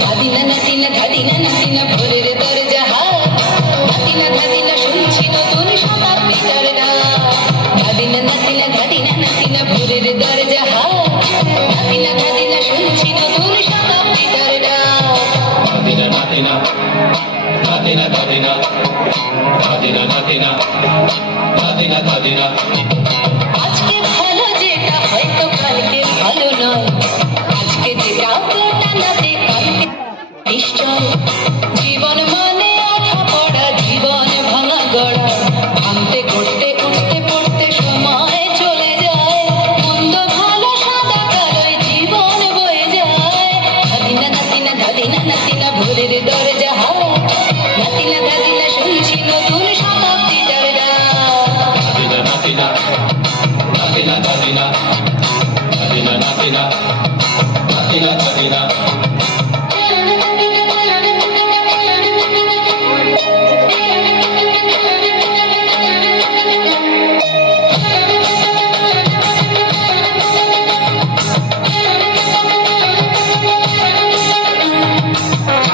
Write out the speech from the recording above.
ধাদিনা নাতিনা ধাদিনা নাতিনা ভোরের দরজা হাত, ধাদিনা ধাদিনা শুনছি নতুন শতাব্দীটার ডাক। ধাদিনা নাতিনা ধাদিনা নাতিনা ভোরের দরজা হাত, ধাদিনা ধাদিনা শুনছি নতুন শতাব্দীটার ডাক। ধাদিনা নাতিনা ধাদিনা